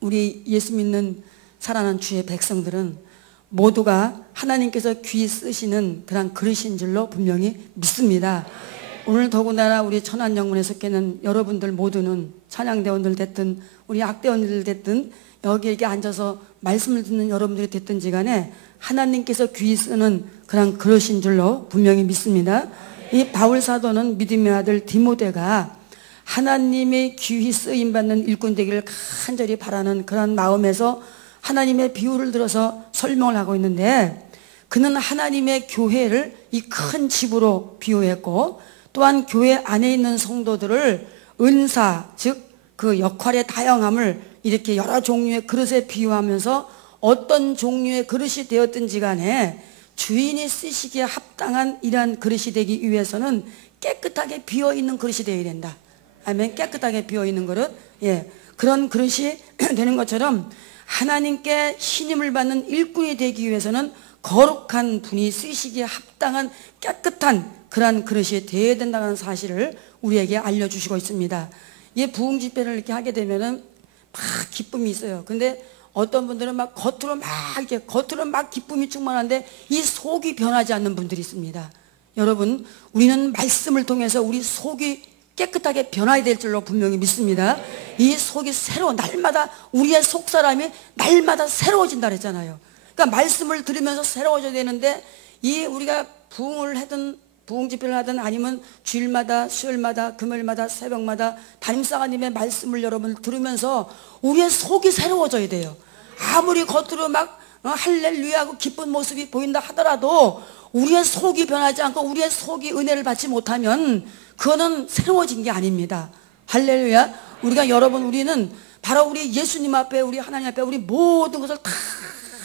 우리 예수 믿는 사랑하는 주의 백성들은 모두가 하나님께서 귀 쓰시는 그런 그릇인 줄로 분명히 믿습니다. 오늘 더군다나 우리 천안영문에 속해 있는 여러분들 모두는 찬양대원들 됐든 우리 악대원들 됐든 여기에 앉아서 말씀을 듣는 여러분들이 됐든지 간에 하나님께서 귀 쓰는 그런 그릇인 줄로 분명히 믿습니다. 이 바울 사도는 믿음의 아들 디모데가 하나님의 귀히 쓰임받는 일꾼 되기를 간절히 바라는 그런 마음에서 하나님의 비유를 들어서 설명을 하고 있는데, 그는 하나님의 교회를 이 큰 집으로 비유했고, 또한 교회 안에 있는 성도들을 은사, 즉 그 역할의 다양함을 이렇게 여러 종류의 그릇에 비유하면서 어떤 종류의 그릇이 되었든지 간에 주인이 쓰시기에 합당한 이러한 그릇이 되기 위해서는 깨끗하게 비어있는 그릇이 되어야 된다. 아멘. 깨끗하게 비어있는 그릇. 예, 그런 그릇이 되는 것처럼 하나님께 신임을 받는 일꾼이 되기 위해서는 거룩한 분이 쓰시기에 합당한 깨끗한 그러한 그릇이 되어야 된다는 사실을 우리에게 알려주시고 있습니다. 이 부흥집회를 이렇게 하게 되면은 막 기쁨이 있어요. 근데 어떤 분들은 막 겉으로 막 기쁨이 충만한데 이 속이 변하지 않는 분들이 있습니다. 여러분, 우리는 말씀을 통해서 우리 속이 깨끗하게 변화해야 될 줄로 분명히 믿습니다. 이 속이 날마다 우리의 속 사람이 날마다 새로워진다 그랬잖아요. 그러니까 말씀을 들으면서 새로워져야 되는데, 이 우리가 부흥을 하든 부흥 집회를 하든 아니면 주일마다 수요일마다 금요일마다 새벽마다 담임사관님의 말씀을 여러분 들으면서 우리의 속이 새로워져야 돼요. 아무리 겉으로 막 할렐루야하고 기쁜 모습이 보인다 하더라도 우리의 속이 변하지 않고 우리의 속이 은혜를 받지 못하면 그거는 새로워진 게 아닙니다. 할렐루야. 우리는 바로 우리 예수님 앞에, 우리 하나님 앞에 우리 모든 것을 다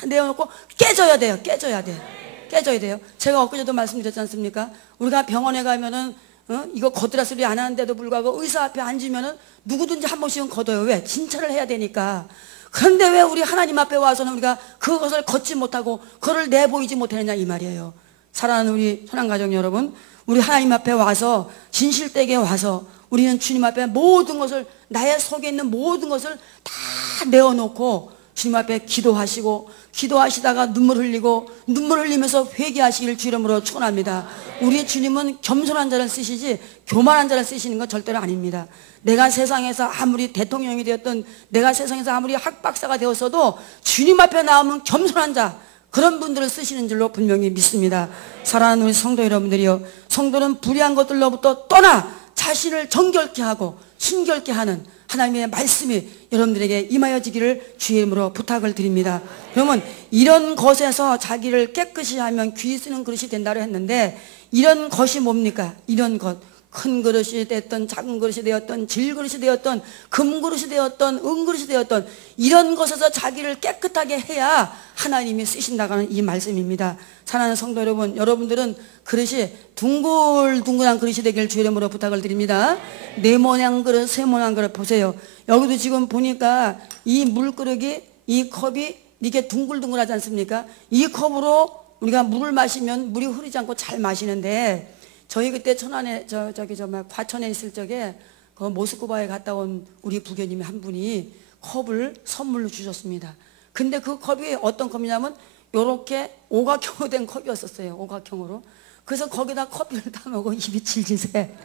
내어놓고 깨져야 돼요. 깨져야 돼요. 제가 엊그제도 말씀드렸지 않습니까? 우리가 병원에 가면은 이거 거드라 소리 안 하는데도 불구하고 의사 앞에 앉으면은 누구든지 한 번씩은 걷어요. 왜? 진찰을 해야 되니까. 그런데 왜 우리 하나님 앞에 와서는 우리가 그것을 걷지 못하고 그걸 내보이지 못하느냐 이 말이에요. 사랑하는 우리 천안가족 여러분, 우리 하나님 앞에 와서 진실되게 와서 우리는 주님 앞에 모든 것을, 나의 속에 있는 모든 것을 다 내어놓고 주님 앞에 기도하시다가 눈물 흘리면서 회개하시길 주 이름으로 축원합니다. 우리 주님은 겸손한 자를 쓰시지 교만한 자를 쓰시는 건 절대로 아닙니다. 내가 세상에서 아무리 대통령이 되었던, 내가 세상에서 아무리 학박사가 되었어도 주님 앞에 나오면 겸손한 자, 그런 분들을 쓰시는 줄로 분명히 믿습니다. 사랑하는 우리 성도 여러분들이요, 성도는 불의한 것들로부터 떠나 자신을 정결케 하고 순결케 하는 하나님의 말씀이 여러분들에게 임하여지기를 주의 이름으로 부탁을 드립니다. 그러면 이런 것에서 자기를 깨끗이 하면 귀 쓰는 그릇이 된다고 했는데, 이런 것이 뭡니까? 이런 것, 큰 그릇이 되었던 작은 그릇이 되었던 질그릇이 되었던 금그릇이 되었던 은그릇이 되었던 이런 것에서 자기를 깨끗하게 해야 하나님이 쓰신다고 하는 이 말씀입니다. 사랑하는 성도 여러분, 여러분들은 그릇이 둥글둥글한 그릇이 되길 주의 이름으로 부탁을 드립니다. 네모난 그릇, 세모난 그릇 보세요. 여기도 지금 보니까 이 물그릇이, 이 컵이 이렇게 둥글둥글하지 않습니까? 이 컵으로 우리가 물을 마시면 물이 흐르지 않고 잘 마시는데, 저희 그때 천안에 과천에 있을 적에 그 모스크바에 갔다 온 우리 부교님이 한 분이 컵을 선물로 주셨습니다. 근데 그 컵이 어떤 컵이냐면 요렇게 오각형으로 된 컵이었었어요. 오각형으로. 그래서 거기다 커피를 다 먹고 입이 질질 새.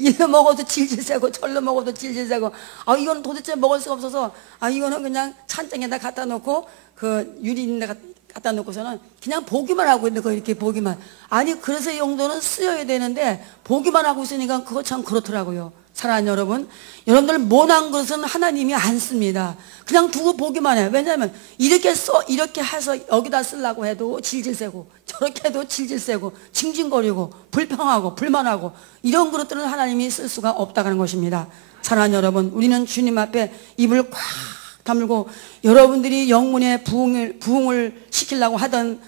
이로 먹어도 질질 새고 절로 먹어도 질질 새고, 이건 도대체 먹을 수가 없어서 이거는 그냥 찬장에다 갖다 놓고 그 유리인데 갖다 놓고서는 그냥 보기만 하고 있는 거, 이렇게 보기만. 아니 그래서 이 용도는 쓰여야 되는데 보기만 하고 있으니까 그거 참 그렇더라고요. 사랑하는 여러분, 여러분들 못한 것은 하나님이 안 씁니다. 그냥 두고 보기만 해요. 왜냐하면 이렇게 해서 여기다 쓰려고 해도 질질 새고 저렇게 해도 질질 새고 징징거리고 불평하고 불만하고 이런 그릇들은 하나님이 쓸 수가 없다는 것입니다. 사랑하는 여러분, 우리는 주님 앞에 입을 꽉 다물고 여러분들이 영문의 부흥을 시키려고 하던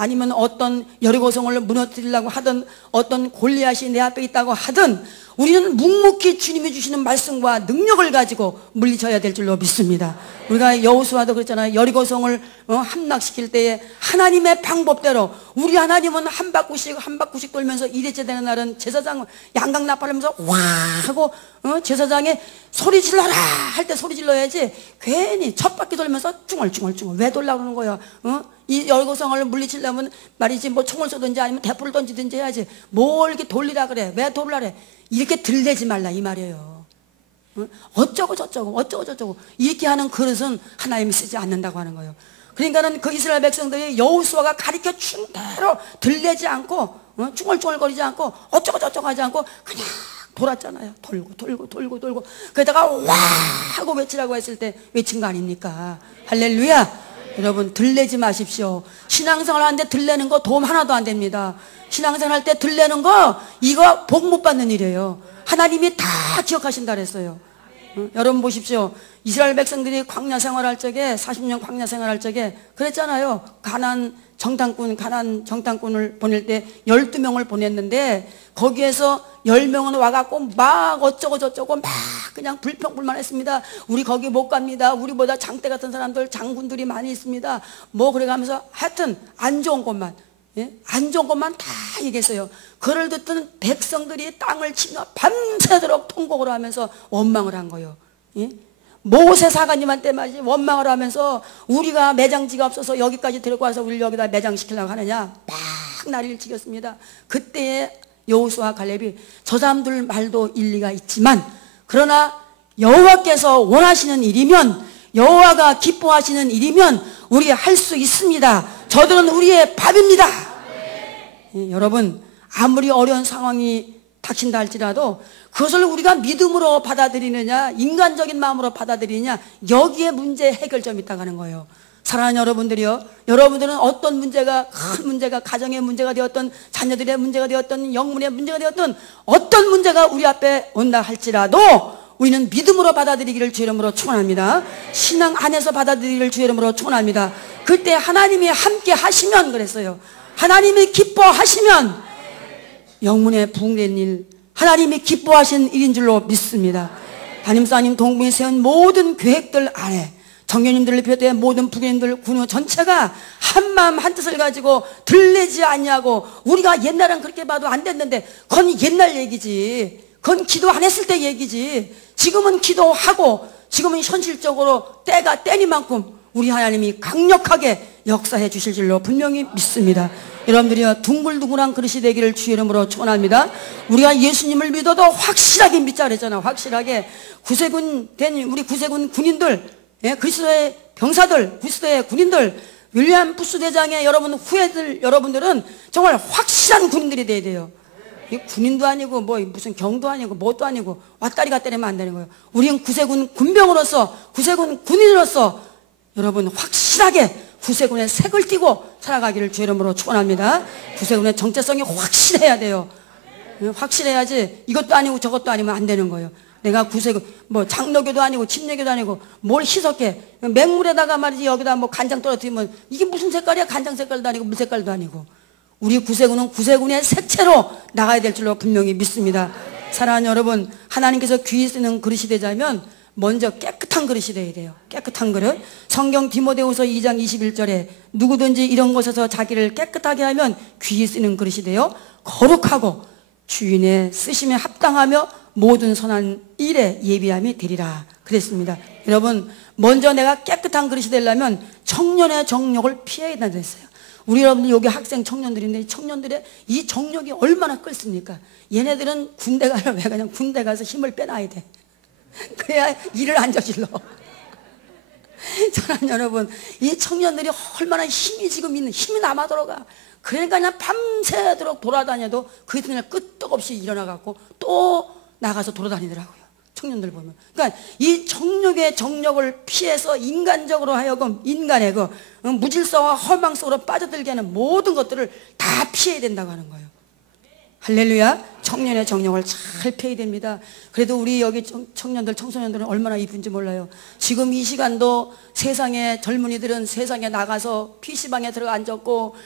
아니면 어떤 여리고성을 무너뜨리려고 하든 어떤 골리앗이 내 앞에 있다고 하든 우리는 묵묵히 주님이 주시는 말씀과 능력을 가지고 물리쳐야 될 줄로 믿습니다. 우리가 여호수아도 그랬잖아요. 여리고성을 함락시킬 때에 하나님의 방법대로 우리 하나님은 한 바퀴씩 돌면서 이레째 되는 날은 제사장 양각 나팔하면서 와 하고 제사장이 소리 질러라 할 때 소리 질러야지 괜히 첫 바퀴 돌면서 쭝얼쭝얼 왜 돌라고 그러는 거야? 이 여리고성을 물리치려면 말이지 뭐 총을 쏘든지 아니면 대포를 던지든지 해야지 뭘 이렇게 돌리라 그래? 왜 돌리라 그래? 이렇게 들대지 말라 이 말이에요. 어쩌고 저쩌고 이렇게 하는 그릇은 하나님이 쓰지 않는다고 하는 거예요. 그러니까는 그 이스라엘 백성들이 여호수아가 가르쳐 준 대로 들대지 않고 쭝얼쭝얼거리지 않고 어쩌고 저쩌고 하지 않고 그냥 돌았잖아요. 돌고 그러다가 와 하고 외치라고 했을 때 외친 거 아닙니까? 할렐루야. 여러분 들레지 마십시오. 신앙생활 하는데 들레는 거 도움 하나도 안 됩니다. 신앙생활 할 때 들레는 거 이거 복 못 받는 일이에요. 하나님이 다 기억하신다 그랬어요. 여러분 보십시오. 이스라엘 백성들이 광야 생활할 적에 40년 광야 생활할 적에 그랬잖아요. 가나안 정탐꾼을 보낼 때 12명을 보냈는데 거기에서 10명은 와갖고 막 어쩌고 저쩌고 막 그냥 불평불만했습니다. 우리 거기 못 갑니다. 우리보다 장대 같은 사람들 장군들이 많이 있습니다. 뭐 그래가면서 하여튼 안 좋은 것만 다 얘기했어요. 그를 듣던 백성들이 땅을 치며 밤새도록 통곡을 하면서 원망을 한 거예요. 모세 사관님한테 말이지 원망을 하면서 우리가 매장지가 없어서 여기까지 데리고 와서 우리를 여기다 매장시키려고 하느냐 막 난리를 치겠습니다. 그때에 여호수아 갈렙이 저 사람들 말도 일리가 있지만 그러나 여호와께서 원하시는 일이면 여호와가 기뻐하시는 일이면 우리 할 수 있습니다. 저들은 우리의 밥입니다. 여러분 아무리 어려운 상황이 닥친다 할지라도 그것을 우리가 믿음으로 받아들이느냐 인간적인 마음으로 받아들이느냐 여기에 문제 해결점이 있다고 하는 거예요. 사랑하는 여러분들이요, 여러분들은 어떤 문제가 큰 문제가 가정의 문제가 되었던 자녀들의 문제가 되었던 영문의 문제가 되었던 어떤 문제가 우리 앞에 온다 할지라도 우리는 믿음으로 받아들이기를 주의 이름으로 축원합니다. 신앙 안에서 받아들이기를 주의 이름으로 축원합니다. 그때 하나님이 함께 하시면 그랬어요. 하나님이 기뻐하시면 영문의 부흥된 일 하나님이 기뻐하신 일인 줄로 믿습니다. 담임사님 동부에 세운 모든 계획들 안에 청년님들을 비롯해 모든 부교인들 군우 전체가 한마음 한뜻을 가지고 들리지 않냐고 우리가 옛날엔 그렇게 봐도 안 됐는데 그건 옛날 얘기지. 그건 기도 안 했을 때 얘기지. 지금은 기도하고 지금은 현실적으로 때가 때니만큼 우리 하나님이 강력하게 역사해 주실 줄로 분명히 믿습니다. 여러분들이요 둥글둥글한 그릇이 되기를 주의 이름으로 축원합니다. 우리가 예수님을 믿어도 확실하게 믿자 그랬잖아. 확실하게 구세군 된 우리 구세군 군인들 그리스도의 병사들 그리스도의 군인들 윌리엄 부스 대장의 여러분 후예들 여러분들은 정말 확실한 군인들이 돼야 돼요. 군인도 아니고 뭐 무슨 경도 아니고 뭣도 아니고 왔다리 갔다리 하면 안 되는 거예요. 우리는 구세군 군병으로서 구세군 군인으로서 여러분 확실하게 구세군의 색을 띠고 살아가기를 주의 이름으로 축원합니다. 구세군의 정체성이 확실해야 돼요. 확실해야지 이것도 아니고 저것도 아니면 안 되는 거예요. 내가 구세군 뭐 장로교도 아니고 침례교도 아니고 뭘 희석해 맹물에다가 말이지 여기다 뭐 간장 떨어뜨리면 이게 무슨 색깔이야. 간장 색깔도 아니고 물 색깔도 아니고 우리 구세군은 구세군의 색채로 나가야 될 줄로 분명히 믿습니다. 사랑하는 여러분 하나님께서 귀히 쓰는 그릇이 되자면 먼저 깨끗한 그릇이 돼야 돼요. 깨끗한 그릇. 성경 디모데후서 2장 21절에 누구든지 이런 곳에서 자기를 깨끗하게 하면 귀히 쓰는 그릇이 돼요. 거룩하고 주인의 쓰심에 합당하며 모든 선한 일에 예비함이 되리라 그랬습니다. 여러분 먼저 내가 깨끗한 그릇이 되려면 청년의 정욕을 피해야 된다 그랬어요. 우리 여러분들 여기 학생 청년들인데 청년들의 이 정욕이 얼마나 끓습니까? 얘네들은 군대 가려 왜 그냥 군대 가서 힘을 빼놔야 돼. 그래야 일을 안 저질러. 저는 여러분 이 청년들이 얼마나 힘이 지금 있는 힘이 남아 들어가. 그러니까 그냥 밤새도록 돌아다녀도 그 이튿날 끄떡없이 일어나갖고 또 나가서 돌아다니더라고요. 청년들 보면. 그러니까 이 정욕의 정욕을 피해서 인간적으로 하여금 인간의 그 무질서와 허망 속으로 빠져들게 하는 모든 것들을 다 피해야 된다고 하는 거예요. 할렐루야. 청년의 정령을 잘 펴야 됩니다. 그래도 우리 여기 청년들, 청소년들은 얼마나 이쁜지 몰라요. 지금 이 시간도 세상에 젊은이들은 세상에 나가서 PC방에 들어가 앉았고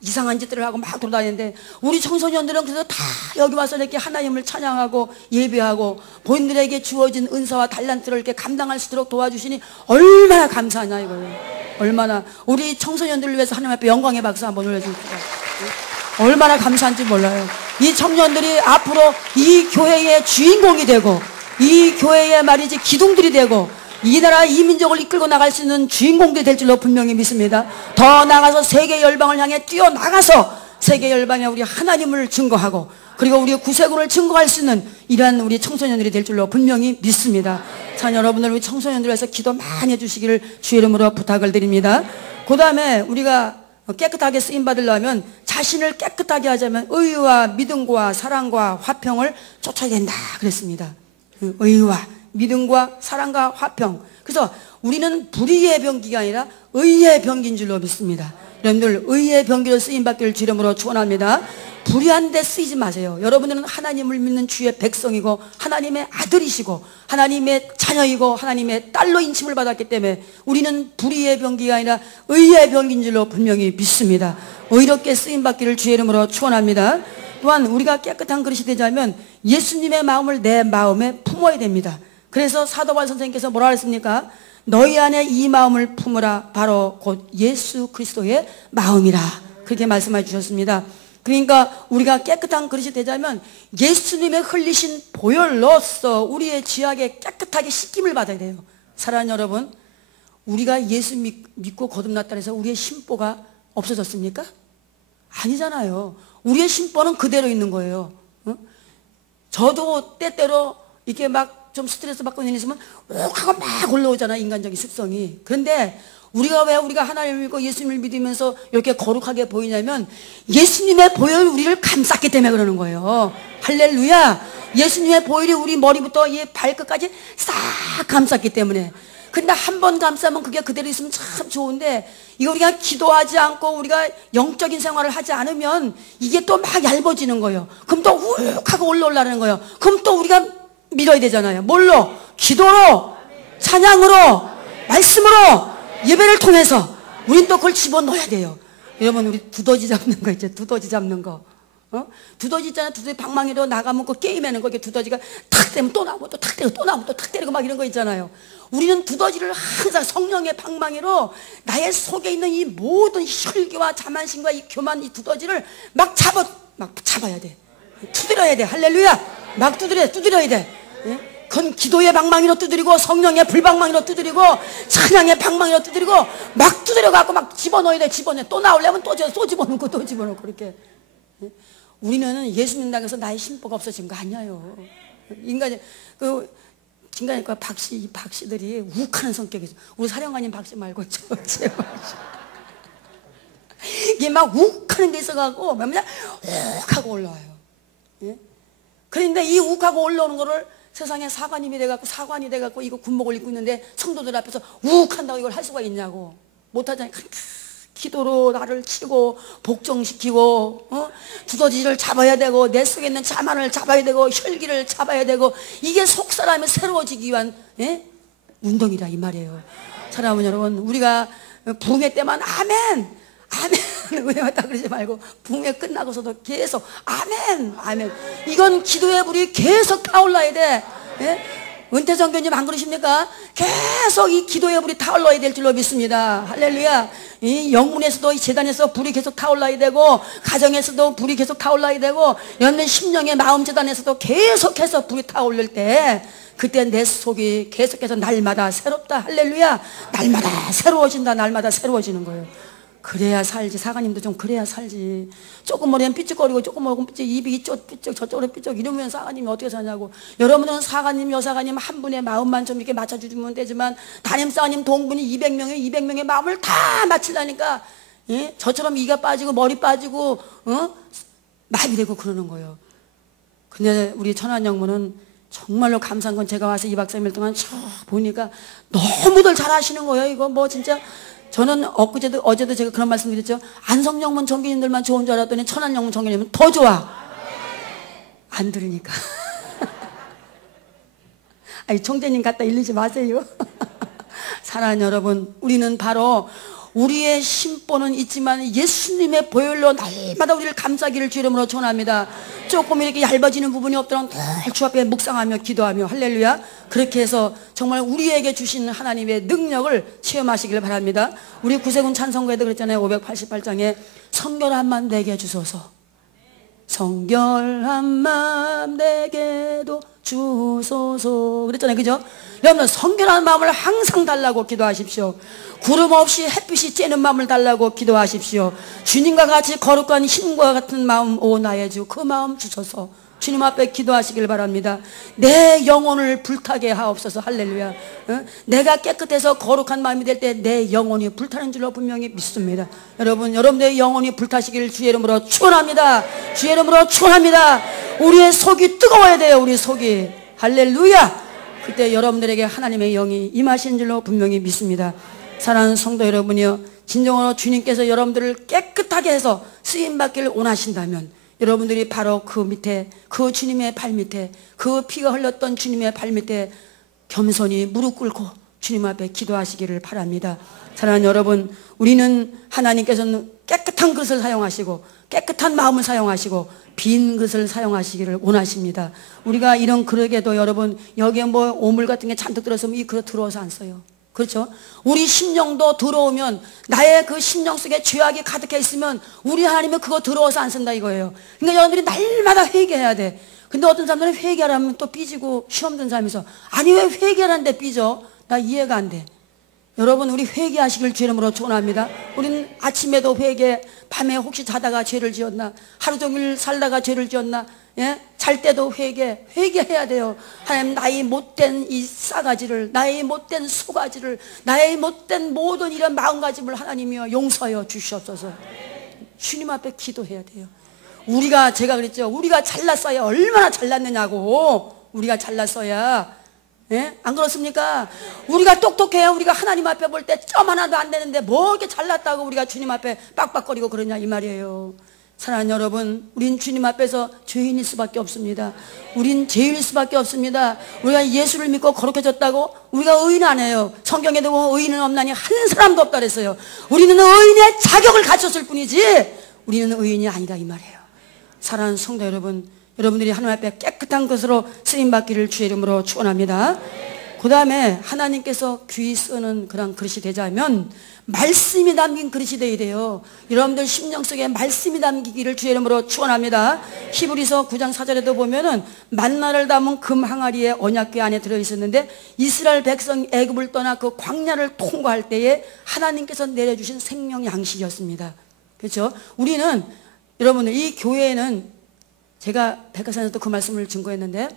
이상한 짓들을 하고 막 돌아다니는데 우리 청소년들은 그래서 다 여기 와서 이렇게 하나님을 찬양하고 예배하고 본인들에게 주어진 은사와 달란트를 이렇게 감당할 수 있도록 도와주시니 얼마나 감사하냐 이거예요. 얼마나 우리 청소년들을 위해서 하나님 앞에 영광의 박수 한번 올려줍니다. 얼마나 감사한지 몰라요. 이 청년들이 앞으로 이 교회의 주인공이 되고 이 교회의 말이지 기둥들이 되고 이 나라 이 민족을 이끌고 나갈 수 있는 주인공들이 될 줄로 분명히 믿습니다. 더 나아가서 세계 열방을 향해 뛰어나가서 세계 열방에 우리 하나님을 증거하고 그리고 우리의 구세군을 증거할 수 있는 이러한 우리 청소년들이 될 줄로 분명히 믿습니다. 자, 여러분들 우리 청소년들을 위해서 기도 많이 해주시기를 주의 이름으로 부탁을 드립니다. 그 다음에 우리가 깨끗하게 쓰임받으려면 자신을 깨끗하게 하자면 의와 믿음과 사랑과 화평을 쫓아야 된다 그랬습니다. 의와 믿음과 사랑과 화평. 그래서 우리는 불의의 병기가 아니라 의의 병기인 줄로 믿습니다. 여러분들 의의 병기로 쓰임받기를 주 이름으로 축원합니다. 불의한 데 쓰이지 마세요. 여러분들은 하나님을 믿는 주의 백성이고 하나님의 아들이시고 하나님의 자녀이고 하나님의 딸로 인침을 받았기 때문에 우리는 불의의 병기가 아니라 의의 병기인 줄로 분명히 믿습니다. 의롭게 쓰임받기를 주의 이름으로 축원합니다. 또한 우리가 깨끗한 그릇이 되자면 예수님의 마음을 내 마음에 품어야 됩니다. 그래서 사도 바울 선생님께서 뭐라 했습니까? 너희 안에 이 마음을 품으라. 바로 곧 예수 그리스도의 마음이라. 그렇게 말씀해 주셨습니다. 그러니까 우리가 깨끗한 그릇이 되자면 예수님의 흘리신 보혈로서 우리의 죄악에 깨끗하게 씻김을 받아야 돼요. 사랑하는 여러분, 우리가 예수 믿고 거듭났다 해서 우리의 심보가 없어졌습니까? 아니잖아요. 우리의 심보는 그대로 있는 거예요. 저도 때때로 이렇게 막 좀 스트레스 받고 있으면 욱하고 막 올라오잖아요. 인간적인 습성이. 그런데 우리가 왜 우리가 하나님을 믿고 예수님을 믿으면서 이렇게 거룩하게 보이냐면 예수님의 보혈이 우리를 감쌌기 때문에 그러는 거예요. 할렐루야. 예수님의 보혈이 우리 머리부터 이 발끝까지 싹 감쌌기 때문에. 근데 한 번 감싸면 그게 그대로 있으면 참 좋은데 이거 우리가 기도하지 않고 우리가 영적인 생활을 하지 않으면 이게 또 막 얇아지는 거예요. 그럼 또 욱하고 올라오려는 거예요. 그럼 또 우리가 밀어야 되잖아요. 뭘로? 기도로, 찬양으로, 말씀으로, 예배를 통해서 우린 또 그걸 집어넣어야 돼요. 여러분 우리 두더지 잡는 거 있죠. 두더지 잡는 거. 두더지 있잖아요. 두더지 방망이로 나가면 그 게임하는 거. 이렇게 두더지가 탁 때리면 또 나오고 또 탁 때리고 또 나오고 또 탁 때리고 막 이런 거 있잖아요. 우리는 두더지를 항상 성령의 방망이로 나의 속에 있는 이 모든 혈기와 자만심과 이 교만 이 두더지를 막 잡아야 돼. 두드려야 돼. 할렐루야. 막 두드려야 돼. 예? 그건 기도의 방망이로 두드리고 성령의 불방망이로 두드리고 찬양의 방망이로 두드리고 막 두드려갖고 막 집어넣어야 돼. 또 나오려면 또 집어넣고 또 집어넣고 그렇게. 예? 우리는 예수 믿는다고 해서 나의 심보가 없어진 거 아니에요. 인간이 진가니까 박씨들이 욱하는 성격이죠. 우리 사령관님 박씨 말고 제 박씨. 이게 막 욱하는 게 있어갖고 맨날 욱하고 올라와요. 예? 그런데 이 욱하고 올라오는 거를 세상에 사관님이 돼갖고 사관이 돼갖고 이거 군복을 입고 있는데 성도들 앞에서 욱한다고 이걸 할 수가 있냐고. 못하잖아요. 기도로 나를 치고 복종시키고 두더지를 잡아야 되고 내 속에 있는 자만을 잡아야 되고 혈기를 잡아야 되고 이게 속사람이 새로워지기 위한 운동이라 이 말이에요. 사랑하는 여러분, 우리가 부흥회 때만 아멘 은혜 딱 그러지 말고 부흥회 끝나고서도 계속 아멘 이건 기도의 불이 계속 타올라야 돼. 예? 은퇴성교님 안 그러십니까? 계속 이 기도의 불이 타올라야 될 줄로 믿습니다. 할렐루야. 이 영문에서도 이 재단에서 불이 계속 타올라야 되고 가정에서도 불이 계속 타올라야 되고 연면 심령의 마음 재단에서도 계속해서 불이 타올릴 때 그때 내 속이 계속해서 날마다 새롭다. 할렐루야. 날마다 새로워진다. 날마다 새로워지는 거예요. 그래야 살지. 사관님도 좀 그래야 살지. 조금 머리는 삐죽거리고 조금 먹으면 입이 이쪽 삐쩍 저쪽으로 삐쩍 이러면 사관님이 어떻게 사냐고. 여러분은 사관님 여사관님 한 분의 마음만 좀 이렇게 맞춰주면 되지만 담임 사관님 동분이 200명의 마음을 다 맞추려니까 예? 저처럼 이가 빠지고 머리 빠지고 마비되고 그러는 거예요. 근데 우리 천안영문은 정말로 감사한 건 제가 와서 2박 3일 동안 쭉 보니까 너무들 잘하시는 거예요. 이거 뭐 진짜 저는 어제도 제가 그런 말씀 드렸죠. 안성영문 전교인들만 좋은 줄 알았더니 천안영문 전교인은 더 좋아. 안 들으니까. 아니, 총재님 갖다 일리지 마세요. 사랑하는 여러분, 우리는 바로 우리의 심보는 있지만 예수님의 보혈로 날마다 우리를 감싸기를 주 이름으로 전합니다. 조금 이렇게 얇아지는 부분이 없더라도 늘 주 앞에 묵상하며 기도하며 할렐루야. 그렇게 해서 정말 우리에게 주신 하나님의 능력을 체험하시길 바랍니다. 우리 구세군 찬송가에도 그랬잖아요. 588장에 성결한 마음 내게 주소서. 성결한 마음 내게도 주소서 그랬잖아요. 그죠? 여러분, 성결한 마음을 항상 달라고 기도하십시오. 구름 없이 햇빛이 쬐는 마음을 달라고 기도하십시오. 주님과 같이 거룩한 힘과 같은 마음, 오 나의 주, 그 마음 주소서. 주님 앞에 기도하시길 바랍니다. 내 영혼을 불타게 하옵소서. 할렐루야. 내가 깨끗해서 거룩한 마음이 될 때 내 영혼이 불타는 줄로 분명히 믿습니다. 여러분, 여러분들의 영혼이 불타시길 주의 이름으로 축원합니다. 주의 이름으로 축원합니다. 우리의 속이 뜨거워야 돼요. 우리 속이. 할렐루야. 그때 여러분들에게 하나님의 영이 임하신 줄로 분명히 믿습니다. 사랑하는 성도 여러분이요, 진정으로 주님께서 여러분들을 깨끗하게 해서 쓰임받기를 원하신다면 여러분들이 바로 그 밑에, 그 주님의 발밑에, 그 피가 흘렀던 주님의 발밑에 겸손히 무릎 꿇고 주님 앞에 기도하시기를 바랍니다. 사랑하는 여러분, 우리는 하나님께서는 깨끗한 그릇을 사용하시고 깨끗한 마음을 사용하시고 빈 그릇을 사용하시기를 원하십니다. 우리가 이런 그릇에도 여러분, 여기에 뭐 오물 같은 게 잔뜩 들어있으면 이 그릇 들어와서 안 써요. 그렇죠? 우리 심령도 들어오면, 나의 그 심령 속에 죄악이 가득해 있으면 우리 하나님은 그거 들어와서 안 쓴다 이거예요. 그러니까 여러분들이 날마다 회개해야 돼. 근데 어떤 사람들은 회개하라면 또 삐지고 시험 든 사람이서, 아니 왜 회개하는데 삐져? 나 이해가 안 돼. 여러분, 우리 회개하시길 주 이름으로 축원합니다. 우리는 아침에도 회개, 밤에 혹시 자다가 죄를 지었나, 하루 종일 살다가 죄를 지었나, 예? 잘 때도 회개해야 돼요. 하나님, 나의 못된 이 싸가지를, 나의 못된 소가지를, 나의 못된 모든 이런 마음가짐을 하나님이여 용서하여 주시옵소서. 주님 앞에 기도해야 돼요. 제가 그랬죠. 우리가 잘났어야, 얼마나 잘났느냐고. 우리가 잘났어야, 예? 안 그렇습니까? 우리가 똑똑해야 우리가 하나님 앞에 볼 때 점 하나도 안 되는데 뭐 이렇게 잘났다고 우리가 주님 앞에 빡빡거리고 그러냐 이 말이에요. 사랑하는 여러분, 우린 주님 앞에서 죄인일 수밖에 없습니다. 우린 죄인일 수밖에 없습니다. 우리가 예수를 믿고 거룩해졌다고 우리가 의인 안 해요. 성경에도 보면 의인은 없나니 한 사람도 없다 그랬어요. 우리는 의인의 자격을 갖췄을 뿐이지 우리는 의인이 아니다 이 말이에요. 사랑하는 성도 여러분, 여러분들이 하나님 앞에 깨끗한 것으로 쓰임받기를 주의 이름으로 축원합니다. 그 다음에 하나님께서 귀히 쓰는 그런 그릇이 되자면 말씀이 담긴 그릇이 되어야 돼요. 여러분들 심령 속에 말씀이 담기기를 주의 이름으로 축원합니다. 히브리서 9장 4절에도 보면은 만나를 담은 금 항아리에 언약궤 안에 들어있었는데 이스라엘 백성 애굽을 떠나 그 광야를 통과할 때에 하나님께서 내려주신 생명 양식이었습니다. 그렇죠? 우리는, 여러분들, 이 교회에는 제가 백화산에서도 그 말씀을 증거했는데,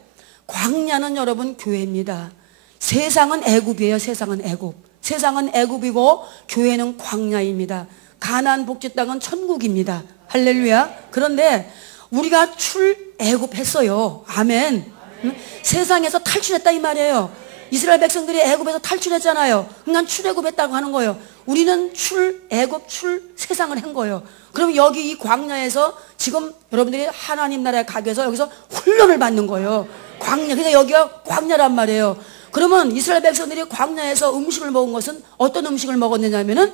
광야는 여러분 교회입니다. 세상은 애굽이에요. 세상은 애굽. 세상은 애굽이고 교회는 광야입니다. 가나안 복지 땅은 천국입니다. 할렐루야. 그런데 우리가 출애굽했어요. 아멘. 응? 세상에서 탈출했다 이 말이에요. 이스라엘 백성들이 애굽에서 탈출했잖아요. 그러니까 출애굽했다고 하는 거예요. 우리는 출애굽, 출세상을 한 거예요. 그럼 여기 이 광야에서 지금 여러분들이 하나님 나라에 가기 위해서 여기서 훈련을 받는 거예요. 광야. 그러니까 여기가 광야란 말이에요. 그러면 이스라엘 백성들이 광야에서 음식을 먹은 것은 어떤 음식을 먹었느냐면은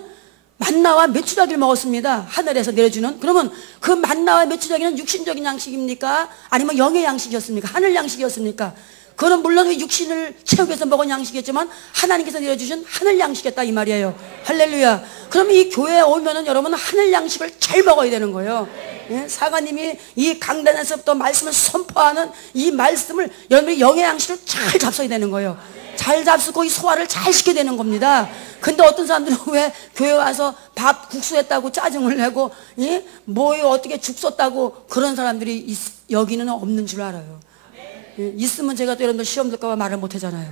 만나와 메추라기를 먹었습니다. 하늘에서 내려주는. 그러면 그 만나와 메추라기는 육신적인 양식입니까? 아니면 영의 양식이었습니까? 하늘 양식이었습니까? 그건 물론 육신을 채우기 위해서 먹은 양식이었지만 하나님께서 내려주신 하늘 양식이었다 이 말이에요. 할렐루야. 그럼 이 교회에 오면은 여러분은 하늘 양식을 잘 먹어야 되는 거예요. 예? 사관님이 이 강단에서부터 말씀을 선포하는 이 말씀을 여러분이 영의 양식을 잘 잡숴야 되는 거예요. 잘 잡수고 이 소화를 잘 시켜야 되는 겁니다. 근데 어떤 사람들은 왜 교회 와서 밥 국수했다고 짜증을 내고, 예? 뭐에 어떻게 죽 썼다고 그런 사람들이 여기는 없는 줄 알아요. 예? 있으면 제가 또 여러분들 시험 들까봐 말을 못 하잖아요.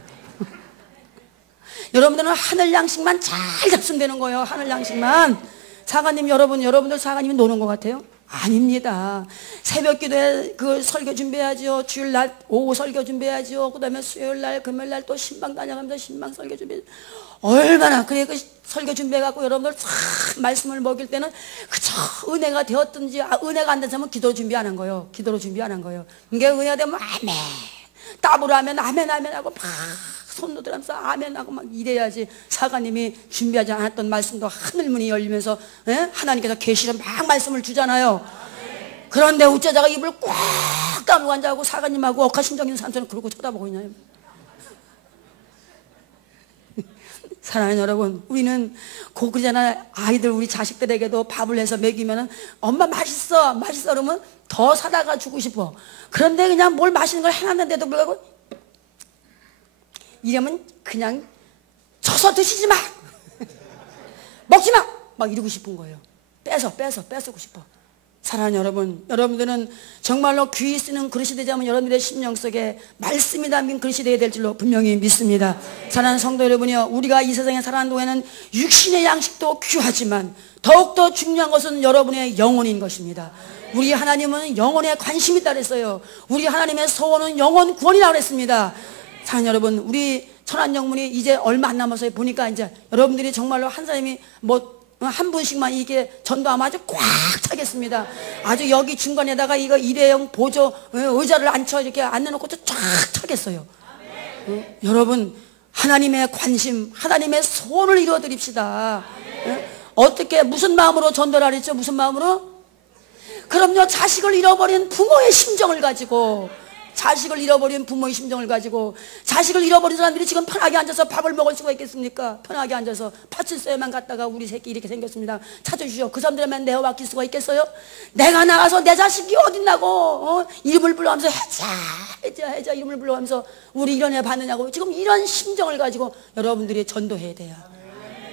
여러분들은 하늘 양식만 잘 잡수면 되는 거예요. 하늘 양식만. 사관님, 여러분들 사관님이 노는 것 같아요? 아닙니다. 새벽 기도에 그 설교 준비해야죠. 주일날 오후 설교 준비해야죠. 그 다음에 수요일날 금요일날 또 신방 다녀가면서 신방 설교 준비. 얼마나 그래 그 설교 준비해갖고 여러분들 참 말씀을 먹일 때는 그저 은혜가 되었든지 은혜가 안 되면 기도 준비 안 한 거예요. 기도로 준비 안 한 거예요. 이게 은혜가 되면 아멘 따으로 하면 아멘 아멘 하고 막 손 놓들면서 아멘 하고 막 이래야지. 사가님이 준비하지 않았던 말씀도 하늘문이 열리면서 하나님께서 계시를 막 말씀을 주잖아요. 그런데 어쩌다가 입을 꽉 다물고 앉아고 사가님하고 억하심정 있는 사람처럼 그러고 쳐다보고 있나요? 사랑하는 여러분, 우리는 꼭 그러잖아요. 아이들 우리 자식들에게도 밥을 해서 먹이면은 엄마 맛있어 맛있어 그러면 더 사다가 주고 싶어. 그런데 그냥 뭘 맛있는 걸 해놨는데도 불구하고 이러면 그냥 쳐서 드시지 마 먹지 마 막 이러고 싶은 거예요. 뺏어고 싶어. 사랑하는 여러분, 여러분들은 정말로 귀 쓰는 그릇이 되자면 여러분들의 심령 속에 말씀이 담긴 그릇이 되어야 될 줄로 분명히 믿습니다. 사랑하는 성도 여러분이요, 우리가 이 세상에 살아가는 동안에는 육신의 양식도 귀하지만 더욱더 중요한 것은 여러분의 영혼인 것입니다. 우리 하나님은 영혼에 관심이 있다 그랬어요. 우리 하나님의 소원은 영혼 구원이라고 그랬습니다. 사랑하는 여러분, 우리 천안영문이 이제 얼마 안 남아서 보니까 이제 여러분들이 정말로 한 사람이 한 분씩만 이게 전도하면 아주 꽉 차겠습니다. 아주 여기 중간에다가 이거 일회용 보조 의자를 앉혀 이렇게 앉혀놓고 쫙 차겠어요. 여러분, 하나님의 관심, 하나님의 소원을 이루어드립시다. 어떻게 무슨 마음으로 전도를 하랬죠? 무슨 마음으로? 그럼요, 자식을 잃어버린 부모의 심정을 가지고, 자식을 잃어버린 부모의 심정을 가지고, 자식을 잃어버린 사람들이 지금 편하게 앉아서 밥을 먹을 수가 있겠습니까? 편하게 앉아서 파출소에만 갔다가 우리 새끼 이렇게 생겼습니다 찾아주시오. 그 사람들만 내어 맡길 수가 있겠어요? 내가 나가서 내 자식이 어딨나고 이름을 불러가면서 해자 이름을 불러가면서 우리 이런 애 받느냐고 지금 이런 심정을 가지고 여러분들이 전도해야 돼요.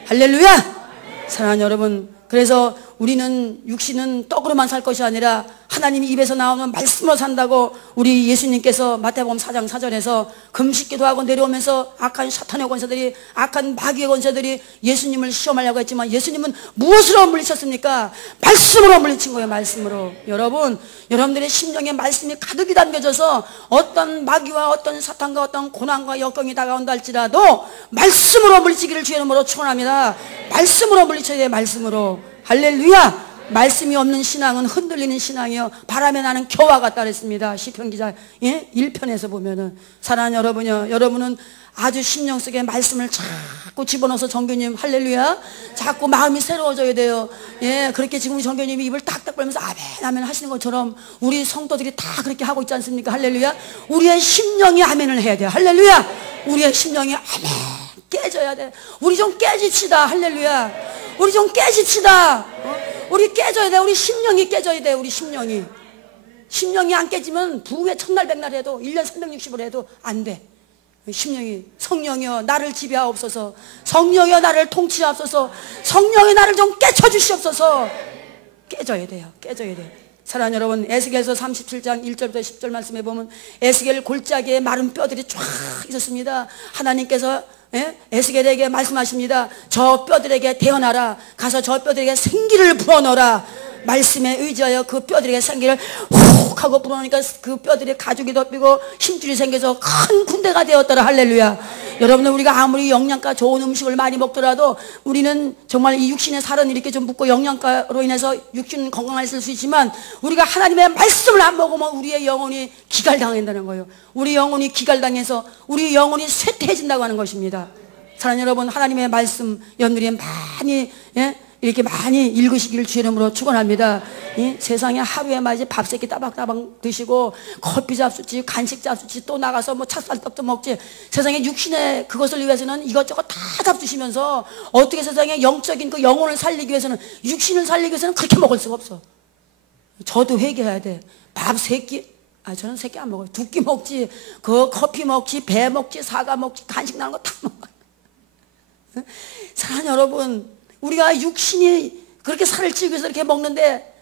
할렐루야! 사랑하는 여러분, 그래서 우리는 육신은 떡으로만 살 것이 아니라 하나님이 입에서 나오는 말씀으로 산다고 우리 예수님께서 마태복음 4장 4절에서 금식기도 하고 내려오면서 악한 사탄의 권세들이, 악한 마귀의 권세들이 예수님을 시험하려고 했지만 예수님은 무엇으로 물리쳤습니까? 말씀으로 물리친 거예요. 말씀으로. 여러분, 여러분들의 심령에 말씀이 가득히 담겨져서 어떤 마귀와 어떤 사탄과 어떤 고난과 역경이 다가온다 할지라도 말씀으로 물리치기를 주의 이름으로 축원합니다. 말씀으로 물리쳐야 돼요. 말씀으로. 할렐루야! 말씀이 없는 신앙은 흔들리는 신앙이요, 바람에 나는 겨와 같다 그랬습니다. 시편 기자 1편에서 보면은. 사랑하는 여러분요, 여러분은 아주 심령 속에 말씀을 자꾸 집어넣어서 정교님 할렐루야 자꾸 마음이 새로워져야 돼요. 그렇게 지금 우리 정교님이 입을 딱딱 벌면서 아멘 아멘 하시는 것처럼 우리 성도들이 다 그렇게 하고 있지 않습니까? 할렐루야. 우리의 심령이 아멘을 해야 돼요. 할렐루야. 우리의 심령이 아멘 깨져야 돼. 우리 좀 깨집시다. 할렐루야. 우리 좀 깨집시다. 우리 깨져야 돼. 우리 심령이 깨져야 돼. 우리 심령이 안 깨지면 부흥회 첫날 백날 해도 1년 360을 해도 안 돼. 심령이, 성령이여 나를 지배하옵소서, 성령이여 나를 통치하옵소서, 성령이 나를 좀 깨쳐주시옵소서. 깨져야 돼요. 깨져야 돼요. 사랑하는 여러분, 에스겔서 37장 1절부터 10절 말씀해 보면 에스겔 골짜기에 마른 뼈들이 쫙 있었습니다. 하나님께서 에스겔에게 말씀하십니다. 저 뼈들에게 태어나라. 가서 저 뼈들에게 생기를 불어넣어라. 말씀에 의지하여 그 뼈들에게 생기를 훅 하고 불어넣으니까 그 뼈들이 가죽이 덮이고 힘줄이 생겨서 큰 군대가 되었더라. 할렐루야. 여러분들, 우리가 아무리 영양가 좋은 음식을 많이 먹더라도 우리는 정말 이 육신의 살은 이렇게 좀 붓고 영양가로 인해서 육신은 건강했을 수 있지만 우리가 하나님의 말씀을 안 먹으면 우리의 영혼이 기갈당한다는 거예요. 우리 영혼이 기갈당해서 우리 영혼이 쇠퇴해진다고 하는 것입니다. 사랑하는 여러분, 하나님의 말씀 여러분들이 많이 이렇게 많이 읽으시기를 주의 이름으로 축원합니다. 세상에 하루에 말이지 밥 세끼 따박따박 드시고 커피 잡수지 간식 잡수지 또 나가서 뭐 찹쌀떡도 먹지, 세상에 육신의 그것을 위해서는 이것저것 다 잡수시면서 어떻게 세상에 영적인 그 영혼을 살리기 위해서는, 육신을 살리기 위해서는 그렇게 먹을 수가 없어. 저도 회개해야 돼. 밥 세끼, 저는 세끼 안 먹어요. 2끼 먹지, 그 커피 먹지, 배 먹지, 사과 먹지, 간식 나는 거 다 먹어요. 사랑하는 여러분, 우리가 육신이 그렇게 살을 찌기 위해서 이렇게 먹는데,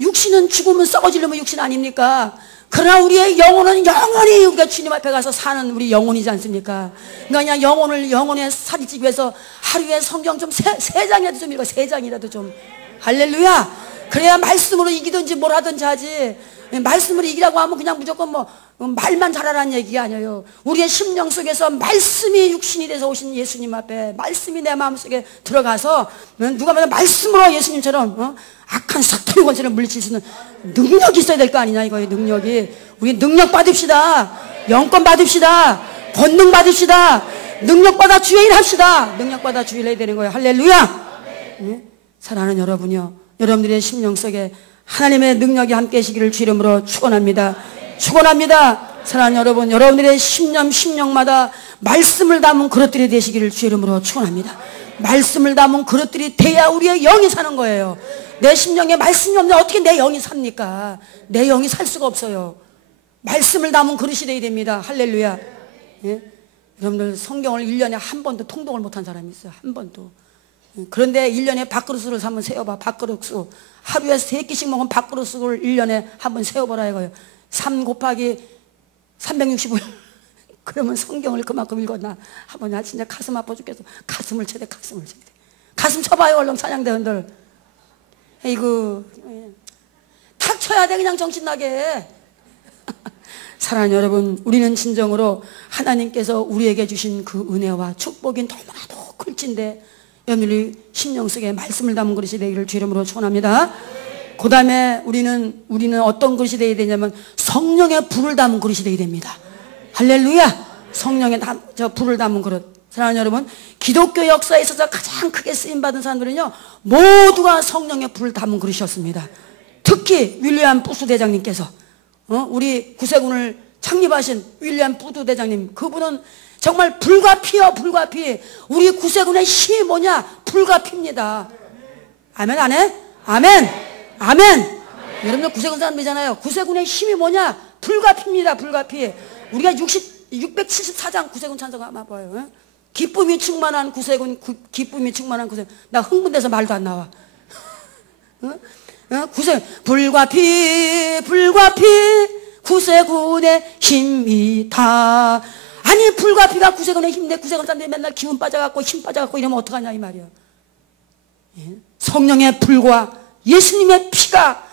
육신은 죽으면 썩어지려면 육신 아닙니까? 그러나 우리의 영혼은 영원히 우리가 주님 앞에 가서 사는 우리 영혼이지 않습니까? 그러니까 그냥 영혼에 살이 찌기 위해서 하루에 성경 좀 세 장이라도 좀 읽어. 3장이라도 좀. 할렐루야. 그래야 말씀으로 이기든지 뭘 하든지 하지. 말씀으로 이기라고 하면 그냥 무조건 뭐 말만 잘하라는 얘기가 아니에요. 우리의 심령 속에서 말씀이 육신이 돼서 오신 예수님 앞에 말씀이 내 마음속에 들어가서 누가 말하면 말씀으로 예수님처럼 악한 사탄의 권세를 물리칠 수 있는 능력이 있어야 될 거 아니냐 이거예요. 능력이. 우리 능력 받읍시다. 영권 받읍시다. 권능 받읍시다. 능력 받아 주의 일 합시다. 능력 받아 주의 일 해야 되는 거예요. 할렐루야. 네? 사랑하는 여러분이요, 여러분들의 심령 속에 하나님의 능력이 함께 하시기를 주 이름으로 축원합니다. 축원합니다. 사랑하는 여러분, 여러분들의 심령마다 말씀을 담은 그릇들이 되시기를 주 이름으로 축원합니다. 말씀을 담은 그릇들이 돼야 우리의 영이 사는 거예요. 내 심령에 말씀이 없는데 어떻게 내 영이 삽니까? 내 영이 살 수가 없어요. 말씀을 담은 그릇이 돼야 됩니다. 할렐루야. 예? 여러분들 성경을 1년에 한 번도 통독을 못한 사람이 있어요. 한 번도. 그런데 1년에 밥그릇을 한번 세어봐. 밥그릇수. 하루에 3끼씩 먹은 밥그릇을 1년에 한번 세어보라 이거예요. 3 곱하기 365일. 그러면 성경을 그만큼 읽었나? 한번 나 진짜 가슴 아파 죽겠어. 가슴을 쳐대. 가슴 쳐봐요 얼른 사냥대원들. 에이구, 탁 쳐야 돼 그냥 정신나게. 사랑하는 여러분, 우리는 진정으로 하나님께서 우리에게 주신 그 은혜와 축복이 너무나도 클진데 여러분들이 심령 속에 말씀을 담은 그릇이 되기를 주 이름으로 축원합니다. 그 다음에 우리는 어떤 그릇이 되어야 되냐면 성령의 불을 담은 그릇이 되어야 됩니다. 할렐루야. 성령의 불을 담은 그릇. 사랑하는 여러분, 기독교 역사에 있어서 가장 크게 쓰임받은 사람들은요 모두가 성령의 불을 담은 그릇이었습니다. 특히 윌리엄 부스 대장님께서 우리 구세군을 창립하신 윌리엄 부스 대장님, 그분은 정말 불과 피요. 불과 피. 우리 구세군의 힘이 뭐냐? 불과 피입니다. 아멘 안 해? 아멘. 아멘. 여러분들 구세군 사람들이잖아요. 구세군의 힘이 뭐냐? 불과 피입니다. 불과 피. 우리가 674장 구세군 찬송 한번 봐요. 기쁨이 충만한 구세군. 기쁨이 충만한 구세군. 나 흥분돼서 말도 안 나와. 구세군. 불과 피. 불과 피. 구세군의 힘이다. 아니 불과 피가 구세군의 힘인데 구세군 사람들이 맨날 기운 빠져갖고 힘 빠져갖고 이러면 어떡하냐 이 말이야. 성령의 불과 예수님의 피가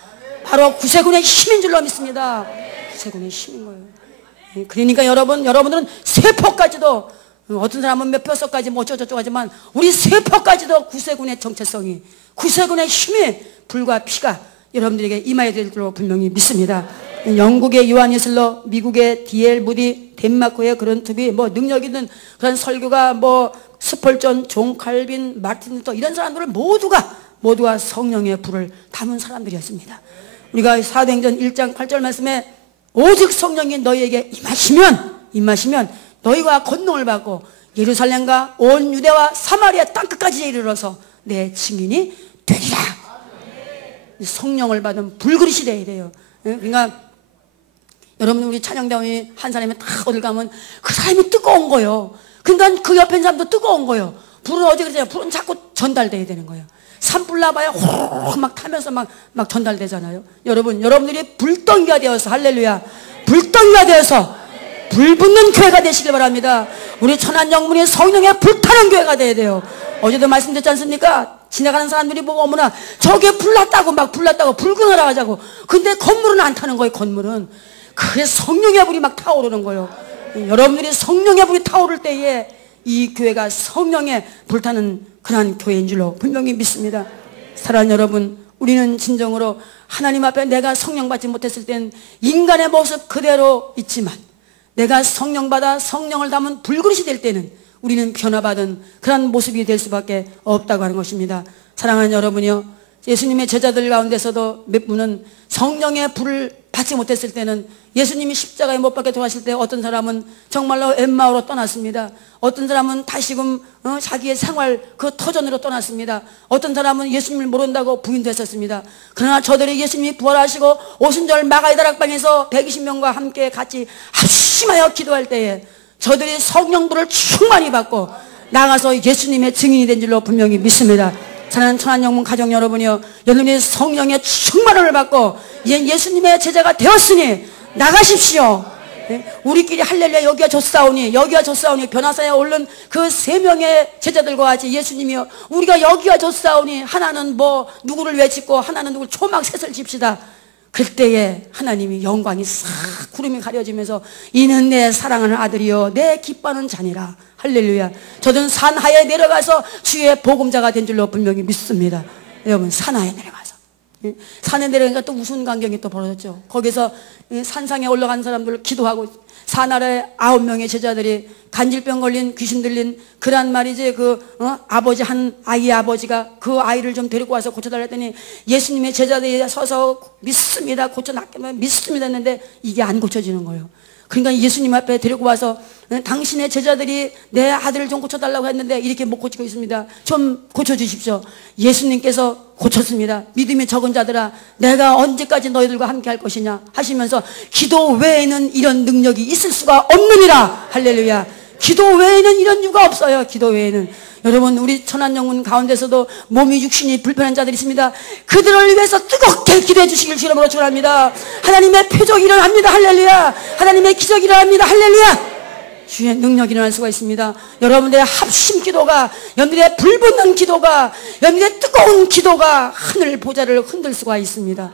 바로 구세군의 힘인 줄로 믿습니다. 구세군의 힘인 거예요. 그러니까 여러분들은 세포까지도, 어떤 사람은 몇 표석까지 뭐 어쩌고저쩌고 하지만 우리 세포까지도 구세군의 정체성이, 구세군의 힘이, 불과 피가 여러분들에게 임하여야 될 줄로 분명히 믿습니다. 영국의 요한 웨슬러, 미국의 D.L. 무디, 덴마크의 그런 투비, 뭐 능력 있는 그런 설교가 뭐 스펄전, 존 칼빈, 마틴 루터 이런 사람들을 모두가 성령의 불을 담은 사람들이었습니다. 우리가 사도행전 1장 8절 말씀에 오직 성령이 너희에게 임하시면 너희가 권능을 받고 예루살렘과 온 유대와 사마리아 땅끝까지 이르러서 내 증인이 되리라. 성령을 받은 불그릇이 되어야 돼요. 그러니까 여러분, 우리 찬양대원이 한 사람이 딱 어딜 가면 그 사람이 뜨거운 거예요. 그러니까 그 옆에 있는 사람도 뜨거운 거예요. 불은 어디 그러잖아요. 불은 자꾸 전달돼야 되는 거예요. 산불 나봐야 호로록 막 타면서 막 전달되잖아요. 여러분들이 불덩이가 되어서, 할렐루야, 불덩이가 되어서 불 붙는 교회가 되시길 바랍니다. 우리 천안영문의 성령에 불타는 교회가 돼야 돼요. 어제도 말씀드렸지 않습니까? 지나가는 사람들이 보고 어머나 저게 불났다고 불끈하라 하자고. 근데 건물은 안 타는 거예요. 건물은. 그래서 성령의 불이 막 타오르는 거예요. 여러분들이 성령의 불이 타오를 때에 이 교회가 성령의 불타는 그런 교회인 줄로 분명히 믿습니다. 사랑하는 여러분, 우리는 진정으로 하나님 앞에 내가 성령 받지 못했을 땐 인간의 모습 그대로 있지만 내가 성령 받아 성령을 담은 불그릇이 될 때는 우리는 변화받은 그런 모습이 될 수밖에 없다고 하는 것입니다. 사랑하는 여러분이요, 예수님의 제자들 가운데서도 몇 분은 성령의 불을 받지 못했을 때는 예수님이 십자가에 못 박혀 돌아가실 때 어떤 사람은 정말로 엠마오로 떠났습니다. 어떤 사람은 다시금 자기의 생활 그 터전으로 떠났습니다. 어떤 사람은 예수님을 모른다고 부인됐었습니다. 그러나 저들이 예수님이 부활하시고 오순절 마가의 다락방에서 120명과 함께 같이 합심하여 기도할 때에 저들이 성령불을 충만히 받고 나가서 예수님의 증인이 된 줄로 분명히 믿습니다. 사랑하는 천안영문 가족 여러분이요, 여러분이 성령의 충만함을 받고 이제 예수님의 제자가 되었으니 나가십시오. 우리끼리 할렐루야 여기가 좋사오니 여기가 좋사오니 변화사에 오른 그 3명의 제자들과 같이 예수님이여 우리가 여기가 좋사오니 하나는 뭐 누구를 외치고 하나는 누구를 초막셋을 집시다. 그때에 하나님이 영광이 싹 구름이 가려지면서 이는 내 사랑하는 아들이요 내 기뻐하는 자니라. 할렐루야. 저는 산하에 내려가서 주의 복음자가 된 줄로 분명히 믿습니다. 여러분 산하에 내려가서 산에 내려가니까 또 무슨 광경이 또 벌어졌죠. 거기서 산상에 올라간 사람들 기도하고 산 아래 9명의 제자들이 간질병 걸린 귀신 들린 그란 말이지 아버지 한 아이의 아버지가 그 아이를 좀 데리고 와서 고쳐달라 했더니 예수님의 제자들이 서서 믿습니다 고쳐놨기만 믿습니다 했는데 이게 안 고쳐지는 거예요. 그러니까 예수님 앞에 데리고 와서 당신의 제자들이 내 아들을 좀 고쳐달라고 했는데 이렇게 못 고치고 있습니다. 좀 고쳐주십시오. 예수님께서 고쳤습니다. 믿음이 적은 자들아 내가 언제까지 너희들과 함께 할 것이냐 하시면서 기도 외에는 이런 능력이 있을 수가 없느니라. 할렐루야. 기도 외에는 이런 이유가 없어요. 기도 외에는. 여러분 우리 천안영문 가운데서도 몸이 육신이 불편한 자들이 있습니다. 그들을 위해서 뜨겁게 기도해 주시길 주님으로 축원합니다. 하나님의 표적이 일어납니다. 할렐루야. 하나님의 기적이 일어납니다. 할렐루야. 주의 능력이 일어날 수가 있습니다. 여러분들의 합심 기도가 여러분들의 불붙는 기도가 여러분들의 뜨거운 기도가 하늘 보좌를 흔들 수가 있습니다.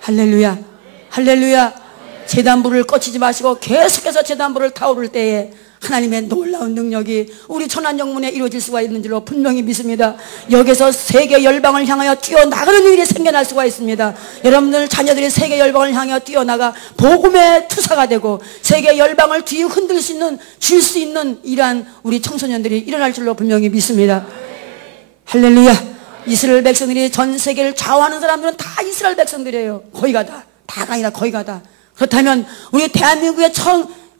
할렐루야. 할렐루야. 제단불을 꺼치지 마시고 계속해서 제단불을 타오를 때에 하나님의 놀라운 능력이 우리 천안영문에 이루어질 수가 있는 줄로 분명히 믿습니다. 여기서 세계 열방을 향하여 뛰어나가는 일이 생겨날 수가 있습니다. 여러분들 자녀들이 세계 열방을 향하여 뛰어나가 복음의 투사가 되고 세계 열방을 뒤에 흔들 수 있는 줄 수 있는 이러한 우리 청소년들이 일어날 줄로 분명히 믿습니다. 할렐루야. 이스라엘 백성들이 전 세계를 좌우하는 사람들은 다 이스라엘 백성들이에요. 거의가 다가 아니라 거의가 다. 그렇다면 우리 대한민국의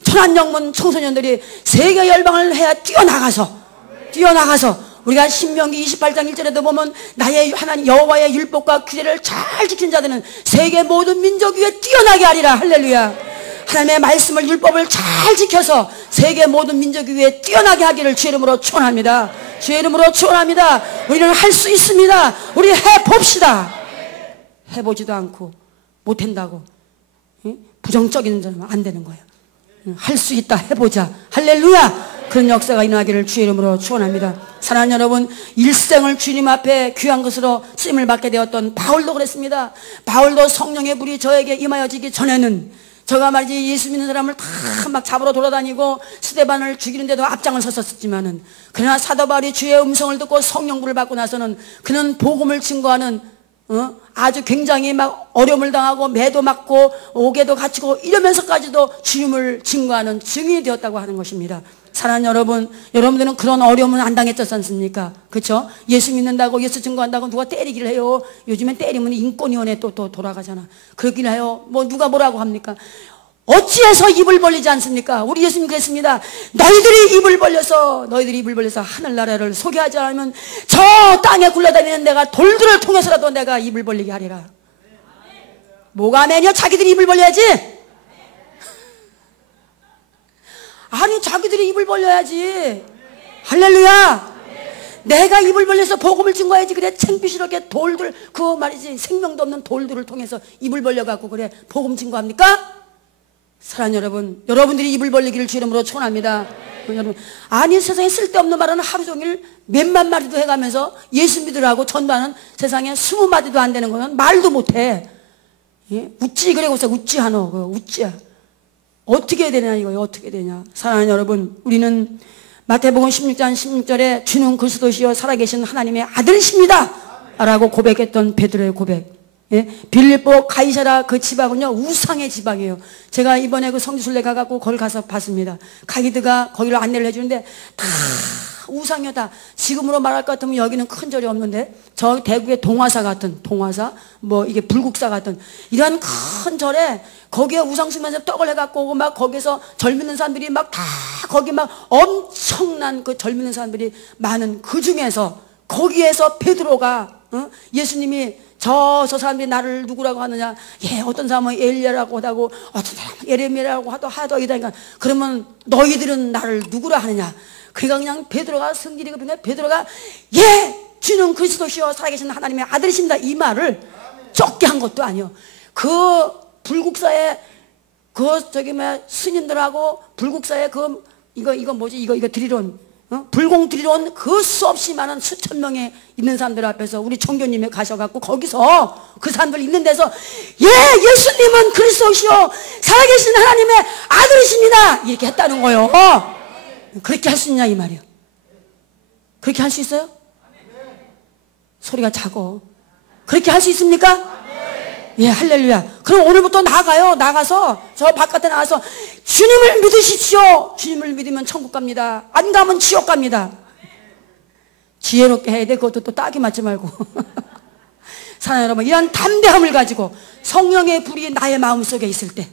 천안영문 청소년들이 세계 열방을 해야 뛰어나가서 우리가 신명기 28장 1절에도 보면 나의 하나님 여호와의 율법과 규례를 잘 지킨 자들은 세계 모든 민족 위에 뛰어나게 하리라. 할렐루야. 하나님의 말씀을 율법을 잘 지켜서 세계 모든 민족 위에 뛰어나게 하기를 주의 이름으로 축원합니다. 주의 이름으로 축원합니다. 우리는 할 수 있습니다. 우리 해봅시다. 해보지도 않고 못한다고 부정적인 사람은 안 되는 거예요. 할 수 있다. 해보자. 할렐루야. 그런 역사가 일어나기를 주의 이름으로 축원합니다. 사랑하는 여러분 일생을 주님 앞에 귀한 것으로 쓰임을 받게 되었던 바울도 그랬습니다. 바울도 성령의 불이 저에게 임하여지기 전에는 저가 말이지 예수 믿는 사람을 다 막 잡으러 돌아다니고 스데반을 죽이는데도 앞장을 섰었지만은 그러나 사도 바울이 주의 음성을 듣고 성령불을 받고 나서는 그는 복음을 증거하는 아주 굉장히 막 어려움을 당하고 매도 맞고 옥에도 갇히고 이러면서까지도 주님을 증거하는 증인이 되었다고 하는 것입니다. 사랑하는 여러분, 여러분들은 그런 어려움은 안 당했지 않습니까? 그렇죠? 예수 믿는다고 예수 증거한다고 누가 때리기를 해요. 요즘엔 때리면 인권위원회 또 돌아가잖아. 그러기를 해요. 뭐 누가 뭐라고 합니까? 어찌해서 입을 벌리지 않습니까? 우리 예수님 그랬습니다. 너희들이 입을 벌려서 하늘나라를 소개하지 않으면 저 땅에 굴러다니는 내가 돌들을 통해서라도 내가 입을 벌리게 하리라. 뭐가 매냐? 자기들이 입을 벌려야지. 아니 자기들이 입을 벌려야지. 할렐루야. 내가 입을 벌려서 복음을 증거해야지. 그래 창피스럽게 돌들 그 말이지 생명도 없는 돌들을 통해서 입을 벌려갖고 그래 복음 증거합니까? 사랑하는 여러분, 여러분들이 입을 벌리기를 주 이름으로 축원합니다. 여러분, 아니 세상에 쓸데없는 말은 하루 종일 몇만 마디도 해가면서 예수 믿으라고 전도하는 세상에 20마디도 안 되는 거는 말도 못해. 예? 웃지 그래 웃어. 웃지 하노. 웃지야. 어떻게 해야 되냐 이거요. 어떻게 되냐. 사랑하는 여러분, 우리는 마태복음 16장 16절에 주는 그리스도시요 살아계신 하나님의 아들이십니다 라고 고백했던 베드로의 고백. 예? 빌립보 가이사라 그 지방은요 우상의 지방이에요. 제가 이번에 그 성지순례 가갖고 거기 가서 봤습니다. 가이드가 거기를 안내를 해주는데 다 우상이요. 다 지금으로 말할 것 같으면 여기는 큰 절이 없는데 저 대구의 동화사 같은 뭐 이게 불국사 같은 이런 큰 절에 거기에 우상 숭배하면서 떡을 해갖고 오고 막 거기서 절 믿는 사람들이 막 다 거기 막 엄청난 그 절 믿는 사람들이 많은 그 중에서 거기에서 베드로가 예수님이 저 사람들이 나를 누구라고 하느냐? 예, 어떤 사람은 엘리야라고 하고 어떤 사람은 예레미야라고 하도 이다니까 그러면 너희들은 나를 누구라 하느냐? 그러니까 그냥 베드로가 성질이고 베드로가 예, 주는 그리스도시요 살아계신 하나님의 아들이십니다 이 말을 좁게 한 것도 아니요. 그 불국사에 그 저기 뭐 스님들하고 불국사에 그 이거 뭐지 이거 드리러 불공 드리러 온 그 수없이 많은 수천 명의 있는 사람들 앞에서 우리 총교님이 가셔갖고 거기서 그 사람들 있는 데서 예수님은 그리스도시요 살아계신 하나님의 아들이십니다 이렇게 했다는 거예요. 그렇게 할 수 있냐 이 말이에요. 그렇게 할 수 있어요? 소리가 작어. 그렇게 할 수 있습니까? 예, 할렐루야. 그럼 오늘부터 나가요. 나가서 저 바깥에 나가서 주님을 믿으십시오. 주님을 믿으면 천국 갑니다. 안 가면 지옥 갑니다. 지혜롭게 해야 돼. 그것도 또 딱이 맞지 말고. 사랑하는 여러분, 이런 담대함을 가지고 성령의 불이 나의 마음속에 있을 때,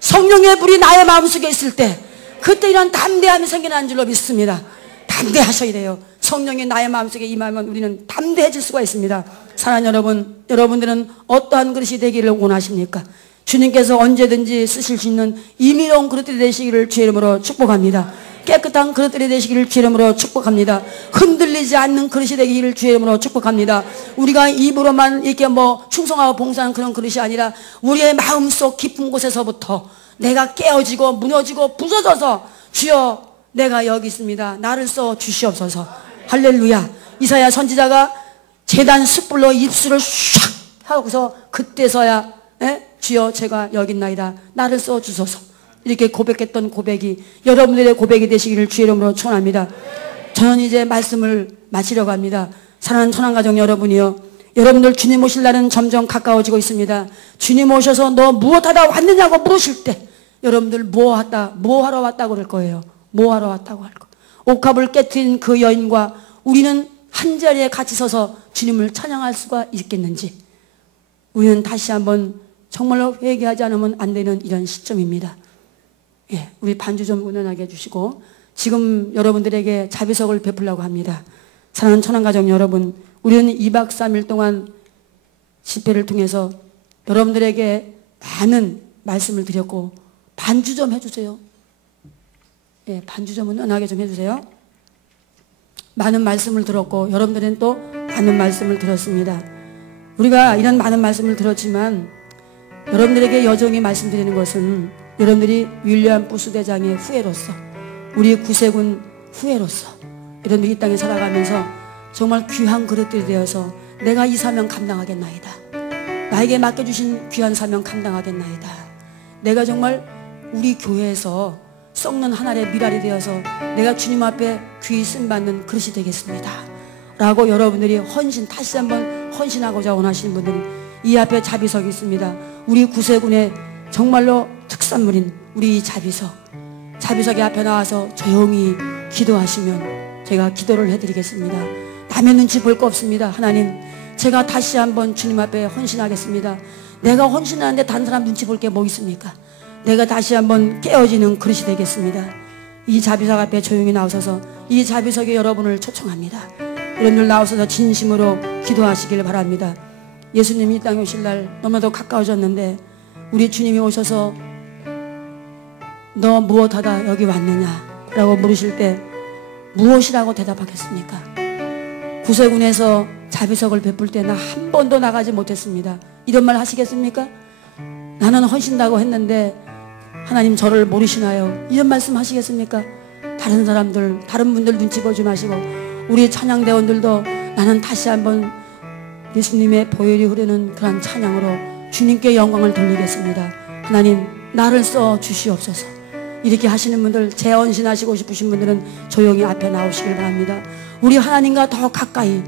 성령의 불이 나의 마음속에 있을 때 그때 이런 담대함이 생겨나는 줄로 믿습니다. 담대하셔야 돼요. 성령이 나의 마음속에 임하면 우리는 담대해질 수가 있습니다. 사랑하는 여러분, 여러분들은 어떠한 그릇이 되기를 원하십니까? 주님께서 언제든지 쓰실 수 있는 임의로운 그릇들이 되시기를 주의 이름으로 축복합니다. 깨끗한 그릇들이 되시기를 주의 이름으로 축복합니다. 흔들리지 않는 그릇이 되기를 주의 이름으로 축복합니다. 우리가 입으로만 이렇게 뭐 충성하고 봉사하는 그런 그릇이 아니라 우리의 마음속 깊은 곳에서부터 내가 깨어지고 무너지고 부서져서 주여 내가 여기 있습니다. 나를 써 주시옵소서. 할렐루야. 이사야 선지자가 제단 숯불로 입술을 샥 하고서 그때서야 주여 제가 여기 있나이다. 나를 써 주소서. 이렇게 고백했던 고백이 여러분들의 고백이 되시기를 주의 이름으로 축원합니다. 저는 이제 말씀을 마치려고 합니다. 사랑하는 천안가족 여러분이요, 여러분들 주님 오실 날은 점점 가까워지고 있습니다. 주님 오셔서 너 무엇하다 왔느냐고 물으실 때 여러분들 뭐 하러 왔다고 그럴 거예요. 뭐 하러 왔다고 할 거. 옥합을 깨트린 그 여인과 우리는 한자리에 같이 서서 주님을 찬양할 수가 있겠는지, 우리는 다시 한번 정말로 회개하지 않으면 안 되는 이런 시점입니다. 예, 우리 반주 좀 운원하게 해주시고 지금 여러분들에게 자비석을 베풀려고 합니다. 사랑하는 천안가족 여러분, 우리는 2박 3일 동안 집회를 통해서 여러분들에게 많은 말씀을 드렸고 반주 좀 해주세요. 예, 반주 좀 은은하게 좀 해주세요. 많은 말씀을 들었고 여러분들은 또 많은 말씀을 들었습니다. 우리가 이런 많은 말씀을 들었지만 여러분들에게 여정이 말씀드리는 것은 여러분들이 윌리엄 부스 대장의 후예로서, 우리 구세군 후예로서 여러분들이 이 땅에 살아가면서 정말 귀한 그릇들이 되어서 내가 이 사명 감당하겠나이다. 나에게 맡겨주신 귀한 사명 감당하겠나이다. 내가 정말 우리 교회에서 썩는 하늘의 미랄이 되어서 내가 주님 앞에 귀히 쓰임받는 그릇이 되겠습니다 라고 여러분들이 다시 한번 헌신하고자 원하시는 분들은 이 앞에 자비석이 있습니다. 우리 구세군의 정말로 특산물인 우리 이 자비석의 앞에 나와서 조용히 기도하시면 제가 기도를 해드리겠습니다. 남의 눈치 볼 거 없습니다. 하나님, 제가 다시 한번 주님 앞에 헌신하겠습니다. 내가 헌신하는데 다른 사람 눈치 볼 게 뭐 있습니까? 내가 다시 한번 깨어지는 그릇이 되겠습니다. 이 자비석 앞에 조용히 나오셔서 이 자비석에 여러분을 초청합니다. 여러분들 나오셔서 진심으로 기도하시길 바랍니다. 예수님이 이 땅에 오실 날 너무나도 가까워졌는데 우리 주님이 오셔서 너 무엇하다 여기 왔느냐 라고 물으실 때 무엇이라고 대답하겠습니까? 구세군에서 자비석을 베풀 때 나 한 번도 나가지 못했습니다. 이런 말 하시겠습니까? 나는 헌신다고 했는데 하나님 저를 모르시나요? 이런 말씀 하시겠습니까? 다른 사람들, 다른 분들 눈치 보지 마시고 우리 찬양대원들도 나는 다시 한번 예수님의 보혈이 흐르는 그런 찬양으로 주님께 영광을 돌리겠습니다. 하나님 나를 써 주시옵소서. 이렇게 하시는 분들, 재헌신하시고 싶으신 분들은 조용히 앞에 나오시길 바랍니다. 우리 하나님과 더 가까이,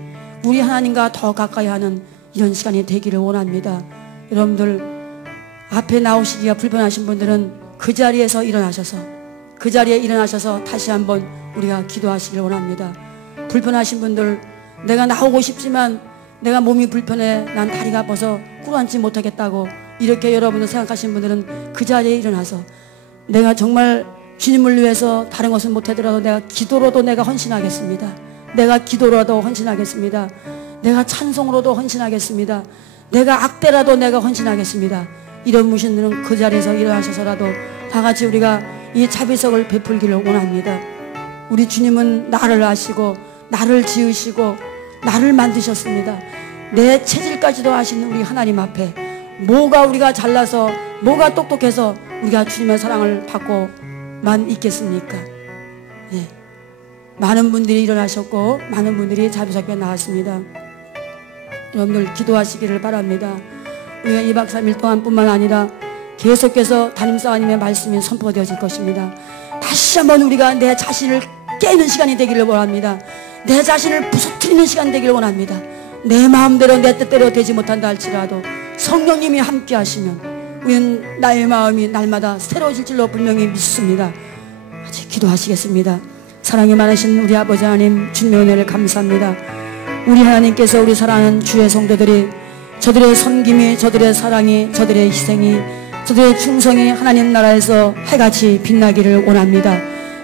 우리 하나님과 더 가까이 하는 이런 시간이 되기를 원합니다. 여러분들 앞에 나오시기가 불편하신 분들은 그 자리에서 일어나셔서 다시 한번 우리가 기도하시길 원합니다. 불편하신 분들, 내가 나오고 싶지만 내가 몸이 불편해, 난 다리가 아파서 꿇어앉지 못하겠다고 이렇게 여러분들 생각하시는 분들은 그 자리에 일어나서 내가 정말 주님을 위해서 다른 것은 못하더라도 내가 기도로도 내가 헌신하겠습니다. 내가 기도로도 헌신하겠습니다. 내가 찬송으로도 헌신하겠습니다. 내가 악대라도 내가 헌신하겠습니다. 이런 분들은 그 자리에서 일어나셔서라도 다 같이 우리가 이 자비석을 베풀기를 원합니다. 우리 주님은 나를 아시고 나를 지으시고 나를 만드셨습니다. 내 체질까지도 아시는 우리 하나님 앞에 뭐가 우리가 잘나서 뭐가 똑똑해서 우리가 주님의 사랑을 받고만 있겠습니까? 예. 많은 분들이 일어나셨고 많은 분들이 자비석에 나왔습니다. 여러분들 기도하시기를 바랍니다. 우리가 2박 3일 동안 뿐만 아니라 계속해서 담임사님의 말씀이 선포되어질 것입니다. 다시 한번 우리가 내 자신을 깨는 시간이 되기를 원합니다. 내 자신을 부서뜨리는 시간 되기를 원합니다. 내 마음대로 내 뜻대로 되지 못한다 할지라도 성령님이 함께 하시면 우리는 나의 마음이 날마다 새로워질 줄로 분명히 믿습니다. 같이 기도하시겠습니다. 사랑이 많으신 우리 아버지 하나님, 주님의 은혜를 감사합니다. 우리 하나님께서 우리 사랑하는 주의 성도들이 저들의 섬김이, 저들의 사랑이, 저들의 희생이, 저들의 충성이 하나님 나라에서 해같이 빛나기를 원합니다.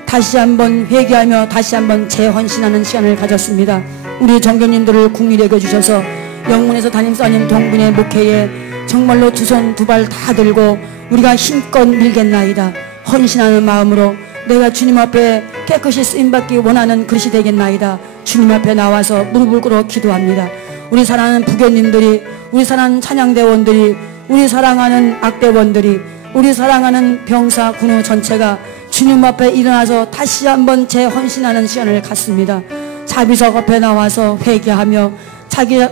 다시 한번 회개하며 다시 한번 재헌신하는 시간을 가졌습니다. 우리 정교님들을 국리에 여겨주셔서 영문에서 담임사님 동분의 목회에 정말로 두 손 두 발 다 들고 우리가 힘껏 밀겠나이다. 헌신하는 마음으로 내가 주님 앞에 깨끗이 쓰임받기 원하는 그릇이 되겠나이다. 주님 앞에 나와서 무릎을 꿇어 기도합니다. 우리 사랑하는 부교님들이, 우리 사랑하는 찬양대원들이, 우리 사랑하는 악대원들이, 우리 사랑하는 병사 군우 전체가 주님 앞에 일어나서 다시 한번 재헌신하는 시간을 갖습니다. 자비석 앞에 나와서 회개하며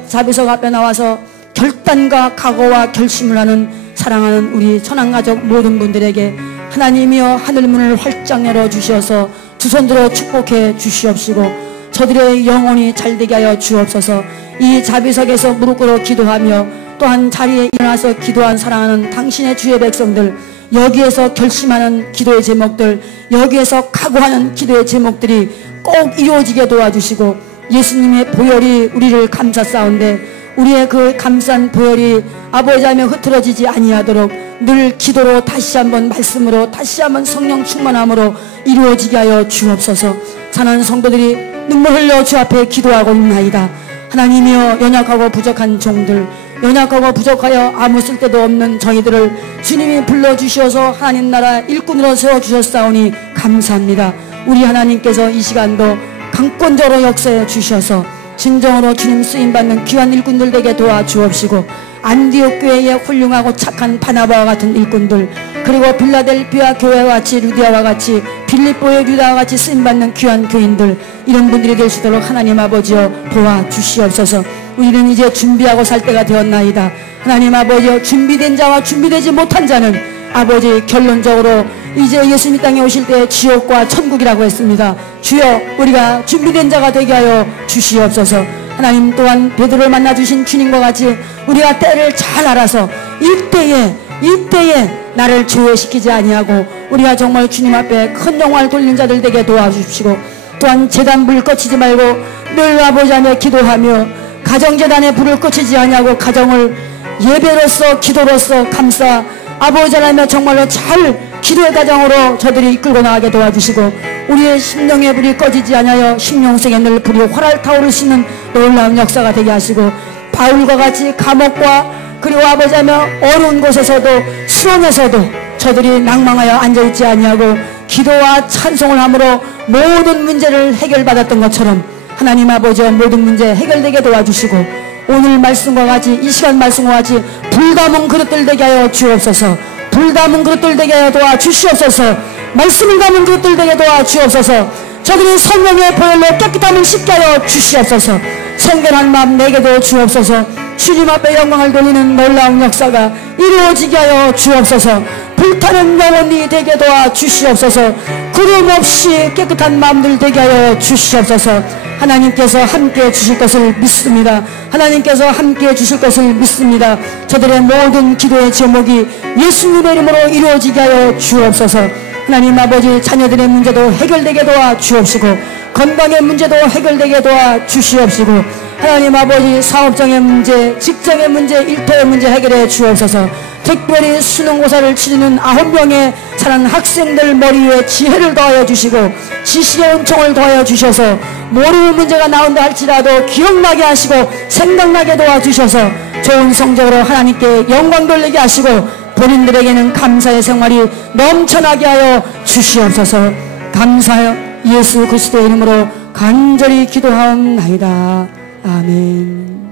자비석 앞에 나와서 결단과 각오와 결심을 하는 사랑하는 우리 천안가족 모든 분들에게 하나님이여 하늘문을 활짝 열어주셔서 두 손 들어 축복해 주시옵시고 저들의 영혼이 잘되게 하여 주옵소서. 이 자비석에서 무릎 꿇어 기도하며 또한 자리에 일어나서 기도한 사랑하는 당신의 주의 백성들, 여기에서 결심하는 기도의 제목들, 여기에서 각오하는 기도의 제목들이 꼭 이루어지게 도와주시고 예수님의 보혈이 우리를 감싸싸운데 우리의 그 감싼 보혈이 아버지 하며 흐트러지지 아니하도록 늘 기도로 다시 한번 말씀으로 다시 한번 성령 충만함으로 이루어지게 하여 주옵소서. 사랑하는 성도들이 눈물 흘려 주 앞에 기도하고 있나이다. 하나님이여 연약하고 부족한 종들, 연약하고 부족하여 아무 쓸데도 없는 저희들을 주님이 불러주셔서 하나님 나라 일꾼으로 세워주셨사오니 감사합니다. 우리 하나님께서 이 시간도 강권적으로 역사해 주셔서 진정으로 주님 쓰임받는 귀한 일꾼들 되게 도와주옵시고 안디옥 교회의 훌륭하고 착한 바나바와 같은 일꾼들, 그리고 빌라델피아 교회와 같이 루디아와 같이 빌립보의 유다와 같이 쓰임받는 귀한 교인들, 이런 분들이 될 수 있도록 하나님 아버지여 도와주시옵소서. 우리는 이제 준비하고 살 때가 되었나이다. 하나님 아버지여 준비된 자와 준비되지 못한 자는 아버지 결론적으로 이제 예수님 땅에 오실 때 지옥과 천국이라고 했습니다. 주여 우리가 준비된 자가 되게 하여 주시옵소서. 하나님 또한 베드로를 만나주신 주님과 같이 우리가 때를 잘 알아서 이때에 나를 제외시키지 아니하고 우리가 정말 주님 앞에 큰 영광을 돌리는 자들 되게 도와주십시고 또한 제단 불 꺼치지 말고 늘 아버지 하며 기도하며 가정재단에 불을 꺼치지 아니하고 가정을 예배로서 기도로서 감싸 아버지 하나님 정말로 잘 기도의 가정으로 저들이 이끌고 나가게 도와주시고 우리의 심령의 불이 꺼지지 아니하여 심령생에 늘 불이 활활 타오르시는 놀라운 역사가 되게 하시고 바울과 같이 감옥과 그리고 아버지 하며 어려운 곳에서도 수렁에서도 저들이 낭망하여 앉아있지 아니하고 기도와 찬송을 함으로 모든 문제를 해결받았던 것처럼 하나님 아버지와 모든 문제 해결되게 도와주시고 오늘 말씀과 같이 이 시간 말씀과 같이 불담은 그릇들 되게 하여 주옵소서. 불담은 그릇들 되게 하여 도와주시옵소서. 말씀을 담은 그릇들 되게 도와주옵소서. 저들이 성령의 보혈로 깨끗함을 씻게 하여 주시옵소서. 성결한 마음 내게도 주옵소서. 주님 앞에 영광을 돌리는 놀라운 역사가 이루어지게 하여 주옵소서. 불타는 영혼이 되게 도와주시옵소서. 구름 없이 깨끗한 마음들 되게 하여 주시옵소서. 하나님께서 함께해 주실 것을 믿습니다. 하나님께서 함께해 주실 것을 믿습니다. 저들의 모든 기도의 제목이 예수님의 이름으로 이루어지게 하여 주옵소서. 하나님 아버지 자녀들의 문제도 해결되게 도와주옵시고 건강의 문제도 해결되게 도와주시옵시고 하나님 아버지 사업장의 문제, 직장의 문제, 일터의 문제 해결해 주옵소서. 특별히 수능고사를 치르는 9명의 자란 학생들 머리 위에 지혜를 더하여 주시고 지식의 은총을 더하여 주셔서 모르는 문제가 나온다 할지라도 기억나게 하시고 생각나게 도와주셔서 좋은 성적으로 하나님께 영광 돌리게 하시고 본인들에게는 감사의 생활이 넘쳐나게 하여 주시옵소서. 감사하여 예수 그리스도의 이름으로 간절히 기도하옵나이다. 아멘.